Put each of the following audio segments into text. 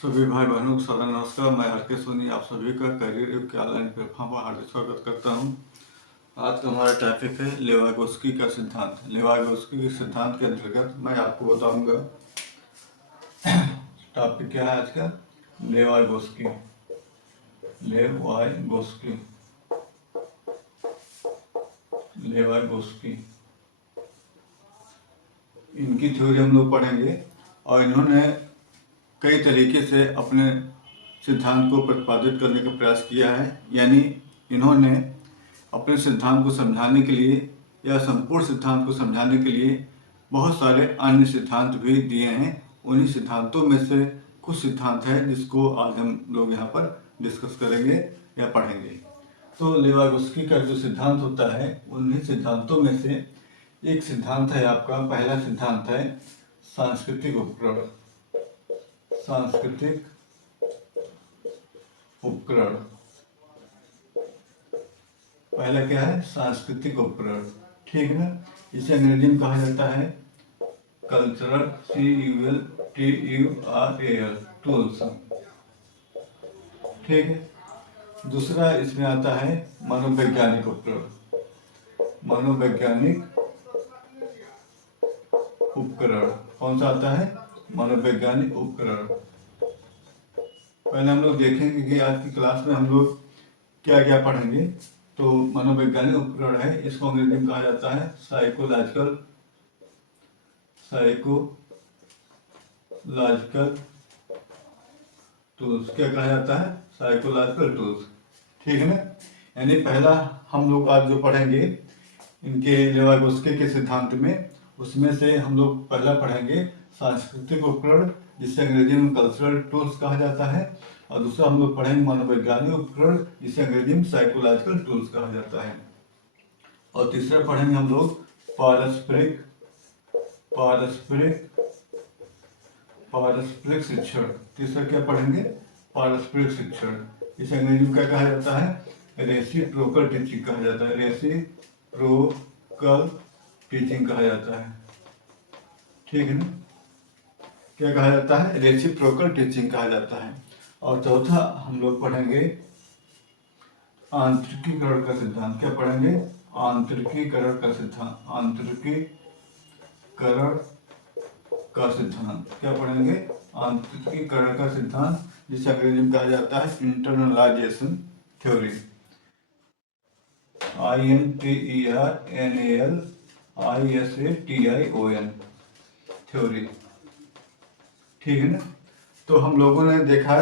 सभी भाई बहनों को सादर नमस्कार। मैं हर के सोनी आप सभी का करियर युग के ऑनलाइन प्लेटफॉर्म पर हार्दिक स्वागत करता हूं। आज का हमारा टॉपिक है लेवागोस्की का सिद्धांत। लेवागोस्की के सिद्धांत के अंतर्गत मैं आपको बताऊंगा टॉपिक क्या है आज का। लेवागोस्की लेवागोस्की लेवागोस्की इनकी थ्योरी हम लोग पढ़ेंगे और इन्होंने कई तरीके से अपने सिद्धांत को प्रतिपादित करने का प्रयास किया है। यानी इन्होंने अपने सिद्धांत को समझाने के लिए या संपूर्ण सिद्धांत को समझाने के लिए बहुत सारे अन्य सिद्धांत भी दिए हैं। उन्हीं सिद्धांतों में से कुछ सिद्धांत है जिसको आज हम लोग यहाँ पर डिस्कस करेंगे या पढ़ेंगे। तो लेवागोस्की का जो सिद्धांत होता है उन्हीं सिद्धांतों में से एक सिद्धांत है आपका, पहला सिद्धांत है सांस्कृतिक उपकरण। सांस्कृतिक उपकरण पहला क्या है? सांस्कृतिक उपकरण। ठीक है ना। इसे अंग्रेजी में कहा जाता है कल्चरल, CULTURAL टूल्स। ठीक है। दूसरा इसमें आता है मनोवैज्ञानिक उपकरण। मनोवैज्ञानिक उपकरण कौन सा आता है? मनोवैज्ञानिक उपकरण। पहले हम लोग देखेंगे कि आज की क्लास में हम लोग क्या क्या पढ़ेंगे। तो मनोवैज्ञानिक उपकरण है, इसको अंग्रेजी में कहा जाता है साइकोलॉजिकल टूल्स। क्या कहा जाता है? Psychological tools. ठीक है ना। यानी पहला हम लोग आज जो पढ़ेंगे इनके लेवागोस्की के सिद्धांत में, उसमें से हम लोग पहला पढ़ेंगे सांस्कृतिक उपकरण, जिसे अंग्रेजी में कल्चरल टूल्स कहा जाता है। और दूसरा हम लोग पढ़ेंगे मनोवैज्ञानिक उपकरण, जिसे अंग्रेजी में साइकोलॉजिकल टूल्स कहा जाता है। और तीसरा पढ़ेंगे हम लोग पारस्परिक पारस्परिक पारस्परिक शिक्षण। तीसरा क्या पढ़ेंगे? पारस्परिक शिक्षण। इसे अंग्रेजी में क्या कहा जाता है? रेसिप्रोकल टीचिंग कहा जाता है। रेसिप्रोकल टीचिंग कहा जाता है। ठीक है ना। क्या कहा जाता है? रेसिप्रोकल टीचिंग कहा जाता है। और चौथा हम लोग पढ़ेंगे आंतरिकीकरण का सिद्धांत। क्या पढ़ेंगे? आंतरिकीकरण का सिद्धांत। आंतरिकीकरण का सिद्धांत। क्या पढ़ेंगे? आंतरिकीकरण का सिद्धांत, जिसे अंग्रेजी में कहा जाता है इंटरनलाइजेशन थ्योरी। INTERNALISATION theory. ठीक है ना। तो हम लोगों ने देखा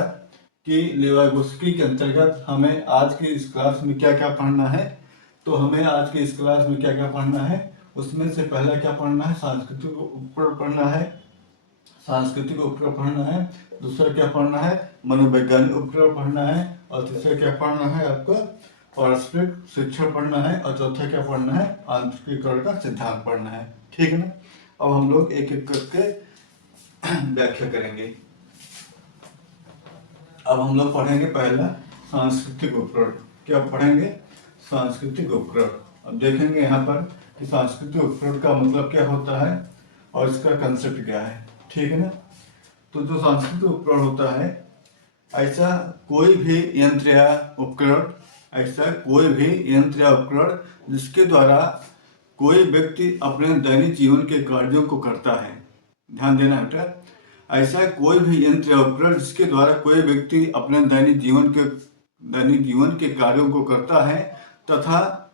कि लेवागोस्की के अंतर्गत हमें आज की इस क्लास में क्या क्या पढ़ना है। तो हमें आज की इस क्लास में क्या क्या पढ़ना है, उसमें से पहला क्या पढ़ना है? सांस्कृतिक उपकरण पढ़ना है। सांस्कृतिक उपकरण पढ़ना है। दूसरा क्या पढ़ना है? मनोवैज्ञानिक उपकरण पढ़ना है। और तीसरा क्या पढ़ना है आपका? पारस्परिक शिक्षण पढ़ना है। और चौथा क्या पढ़ना है? आंतरिकीकरण का सिद्धांत पढ़ना है। ठीक है ना। अब हम लोग एक एक करके व्याख्या करेंगे। अब हम लोग पढ़ेंगे पहला सांस्कृतिक उपकरण। क्या पढ़ेंगे? सांस्कृतिक उपकरण। अब देखेंगे यहाँ पर कि सांस्कृतिक उपकरण का मतलब क्या होता है और इसका कंसेप्ट क्या है। ठीक है ना। तो जो सांस्कृतिक उपकरण होता है, ऐसा कोई भी यंत्र या उपकरण जिसके द्वारा कोई व्यक्ति अपने दैनिक जीवन के कार्यों को करता है। ध्यान देना बेटा। ऐसा कोई भी यंत्र या उपकरण जिसके द्वारा कोई व्यक्ति अपने दैनिक जीवन के कार्यों को करता है, तथा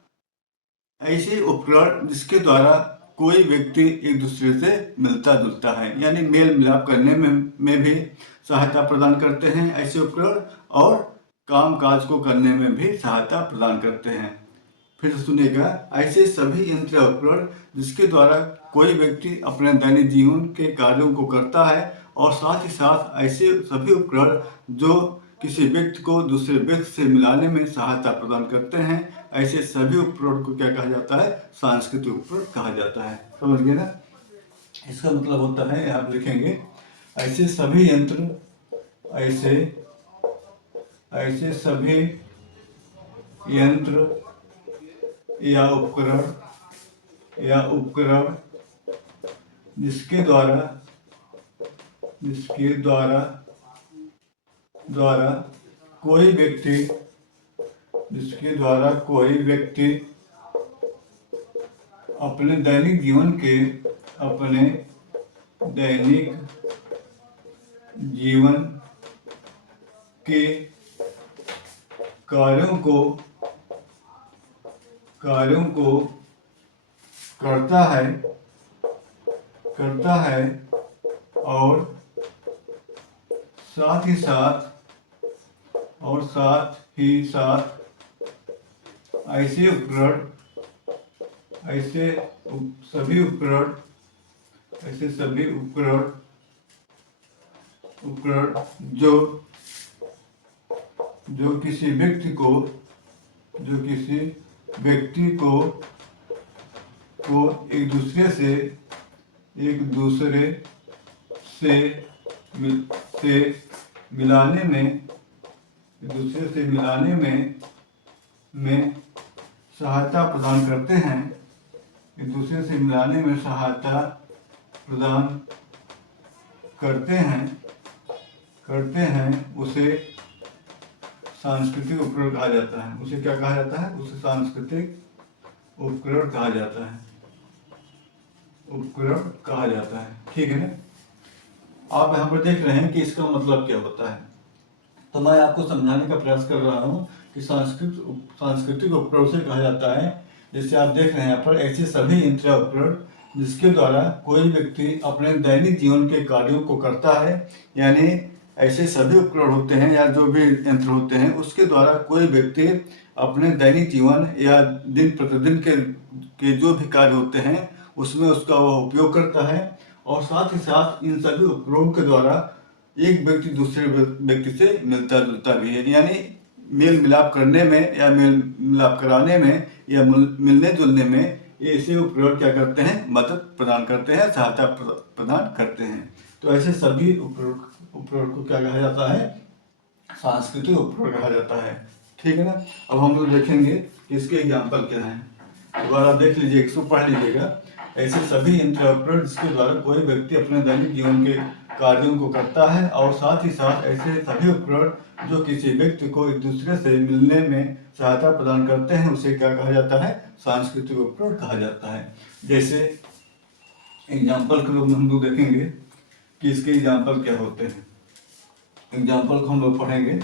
ऐसे उपकरण जिसके द्वारा कोई व्यक्ति एक दूसरे से मिलता जुलता है, यानी मेल मिलाप करने में भी सहायता प्रदान करते हैं ऐसे उपकरण, और काम काज को करने में भी सहायता प्रदान करते हैं। फिर सुनिएगा, ऐसे सभी यंत्र उपकरण जिसके द्वारा कोई व्यक्ति अपने दैनिक जीवन के कार्यों को करता है, और साथ ही साथ ऐसे सभी उपकरण जो किसी व्यक्ति को दूसरे व्यक्ति से मिलाने में सहायता प्रदान करते हैं, ऐसे सभी उपकरण को क्या कहा जाता है? सांस्कृतिक उपकरण कहा जाता है। समझ गए ना। इसका मतलब होता है, आप लिखेंगे ऐसे सभी यंत्र ऐसे सभी यंत्र या उपकरण जिसके द्वारा द्वारा कोई व्यक्ति जिसके द्वारा कोई व्यक्ति अपने दैनिक जीवन के कार्यों को करता है और साथ ही साथ ऐसे सभी उपकरण जो किसी व्यक्ति को एक दूसरे से मिलाने में सहायता प्रदान करते हैं, उसे सांस्कृतिक उपकरण कहा जाता है। उसे क्या कहा जाता है? उसे सांस्कृतिक उपकरण कहा जाता है। ठीक है ना? आप यहाँ पर देख रहे हैं कि इसका मतलब क्या होता है। तो मैं आपको समझाने का प्रयास कर रहा हूँ कि सांस्कृतिक उपकरण से कहा जाता है, जैसे आप देख रहे हैं यहाँ पर, ऐसे सभी यंत्र उपकरण जिसके द्वारा कोई व्यक्ति अपने दैनिक जीवन के कार्यों को करता है। यानी ऐसे सभी उपकरण होते हैं या जो भी यंत्र होते हैं उसके द्वारा कोई व्यक्ति अपने दैनिक जीवन या दिन प्रतिदिन के जो भी कार्य होते हैं उसमें उसका वह उपयोग करता है, और साथ ही साथ इन सभी उपकरणों के द्वारा एक व्यक्ति दूसरे व्यक्ति से मिलता जुलता भी है। यानी मेल मिलाप करने में या मेल मिलाप कराने में या मिलने जुलने में ये ऐसे उपकरण क्या करते हैं? मदद प्रदान करते हैं, सहायता प्रदान करते हैं। तो ऐसे सभी उपकरण को क्या कहा जाता है? सांस्कृतिक उपकरण कहा जाता है। ठीक है ना? अब हम लोग देखेंगे कि इसके एग्जाम्पल क्या है। दोबारा देख लीजिए, इसको पढ़ लीजिएगा। ऐसे सभी यंत्र उपकरण जिसके द्वारा कोई व्यक्ति अपने दैनिक जीवन के कार्यों को करता है, और साथ ही साथ ऐसे सभी उपकरण जो किसी व्यक्ति को एक दूसरे से मिलने में सहायता प्रदान करते हैं, उसे क्या कहा जाता है? सांस्कृतिक उपकरण कहा जाता है। जैसे एग्जाम्पल के रूप में हम लोग देखेंगे कि इसके एग्जाम्पल क्या होते हैं। एग्जाम्पल को हम लोग पढ़ेंगे।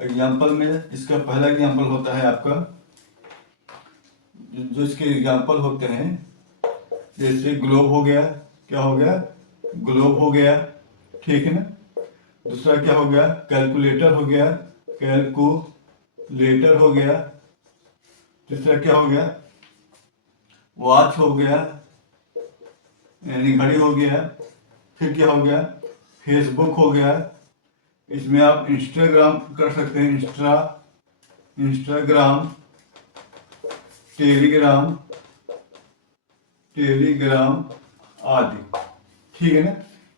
एग्जाम्पल में इसका पहला एग्जाम्पल होता है आपका, जो इसके एग्जाम्पल होते हैं, जैसे ग्लोब हो गया। क्या हो गया? ग्लोब हो गया। ठीक है ना? दूसरा क्या हो गया? कैलकुलेटर हो गया। कैलकुलेटर हो गया। तीसरा क्या हो गया? वॉच हो गया, यानी घड़ी हो गया। फिर क्या हो गया? फेसबुक हो गया। इसमें आप इंस्टाग्राम कर सकते हैं, इंस्टाग्राम, टेलीग्राम आदि। ठीक है ना?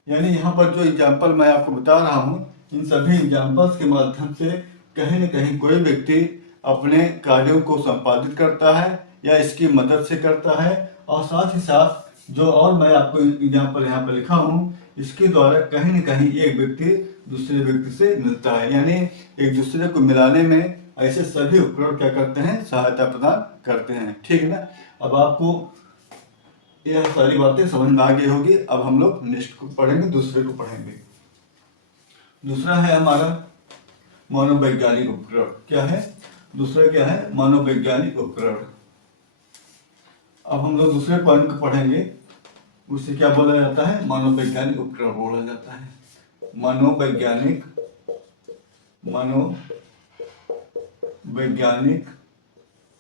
यानी यहाँ पर जो एग्जाम्पल मैं आपको बता रहा हूँ, इन सभी एग्जाम्पल्स के माध्यम से कहीं न कहीं कोई व्यक्ति अपने कार्यों को संपादित करता है या इसकी मदद से करता है, और साथ ही साथ जो और मैं आपको एग्जाम्पल यहाँ पर लिखा हूँ, इसके द्वारा कहीं न कहीं एक व्यक्ति दूसरे व्यक्ति से मिलता है। यानी एक दूसरे को मिलाने में ऐसे सभी उपकरण क्या करते हैं? सहायता प्रदान करते हैं। ठीक है ना? अब आपको यह सारी बातें समझ में आ गई होगी। अब हम लोग नेक्स्ट को पढ़ेंगे, दूसरे को पढ़ेंगे। दूसरा है हमारा मनोवैज्ञानिक उपकरण। क्या है? दूसरा क्या है? मनोवैज्ञानिक उपकरण। अब हम लोग दूसरे पॉइंट को पढ़ेंगे, उससे क्या बोला जाता है? मनोवैज्ञानिक उपकरण बोला जाता है। मनोवैज्ञानिक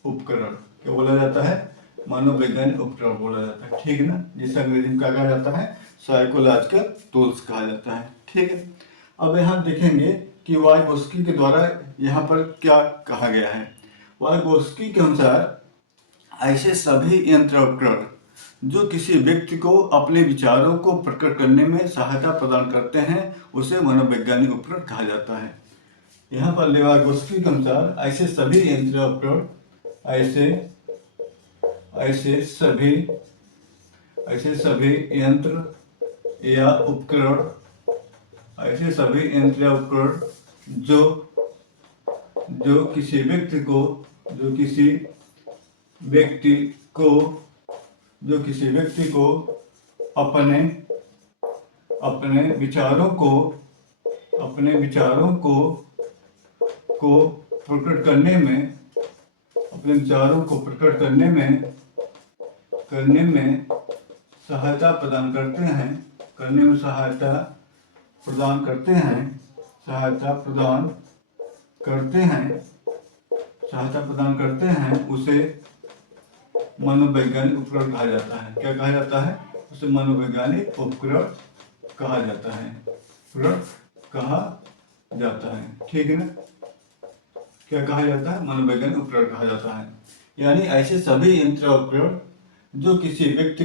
उपकरण क्या बोला जाता है? मनोवैज्ञानिक उपकरण बोला जाता है। ठीक है ना? जिसे अंग्रेजी में क्या कहा जाता है? साइकोलॉजिकल टूल्स कहा जाता है। ठीक है? अब यहाँ देखेंगे कि वाइगोस्की के द्वारा यहाँ पर क्या कहा गया है। वाइगोस्की के अनुसार ऐसे सभी यंत्र उपकरण जो किसी व्यक्ति को अपने विचारों को प्रकट करने में सहायता प्रदान करते हैं, उसे मनोवैज्ञानिक उपकरण कहा जाता है। यहाँ पर वाइगोस्की के अनुसार ऐसे सभी यंत्र उपकरण ऐसे सभी यंत्र या उपकरण जो जो किसी व्यक्ति को जो किसी व्यक्ति को जो किसी व्यक्ति को अपने अपने विचारों को प्रकट करने में अपने विचारों को प्रकट करने में सहायता प्रदान करते हैं उसे मनोवैज्ञानिक उपकरण कहा जाता है। क्या कहा जाता है? उसे मनोवैज्ञानिक उपकरण कहा जाता है। ठीक है ना? क्या कहा जाता है? मनोवैज्ञानिक उपकरण कहा जाता है। यानी ऐसे सभी यंत्र उपकरण जो किसी व्यक्ति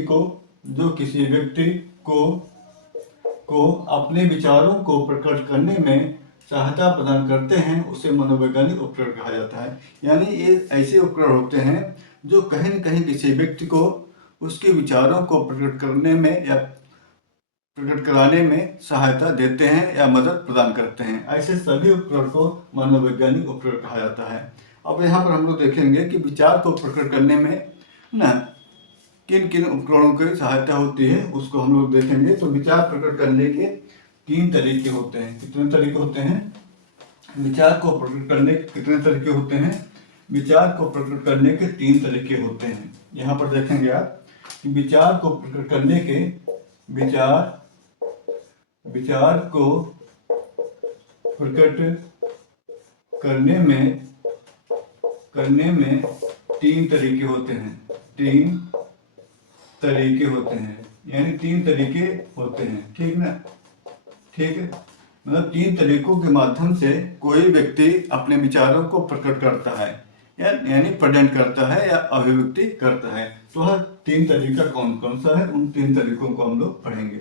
को अपने विचारों को प्रकट करने में सहायता प्रदान करते हैं उसे मनोवैज्ञानिक उपकरण कहा जाता है। यानी ये ऐसे उपकरण होते हैं जो कहीं न कहीं किसी व्यक्ति को उसके विचारों को प्रकट करने में या प्रकट कराने में सहायता देते हैं या मदद प्रदान करते हैं। ऐसे सभी उपकरण को मनोवैज्ञानिक उपकरण कहा जाता है। अब यहाँ पर हम लोग देखेंगे कि विचार को प्रकट करने में ना किन किन उपकरणों की सहायता होती है, उसको हम लोग देखेंगे। तो विचार प्रकट करने के 3 तरीके होते हैं। कितने तरीके होते हैं? विचार को प्रकट करने के कितने तरीके होते हैं? विचार को प्रकट करने के 3 तरीके होते हैं। यहाँ पर देखेंगे आप कि विचार को प्रकट करने के विचार को प्रकट करने में 3 तरीके होते हैं। 3 तरीके होते हैं, यानी 3 तरीके होते हैं। ठीक ना? ठीक है, मतलब 3 तरीकों के माध्यम से कोई व्यक्ति अपने विचारों को प्रकट करता है यानी प्रेजेंट करता है या अभिव्यक्ति करता है। तो हर 3 तरीका कौन कौन सा है, उन 3 तरीकों को हम लोग पढ़ेंगे।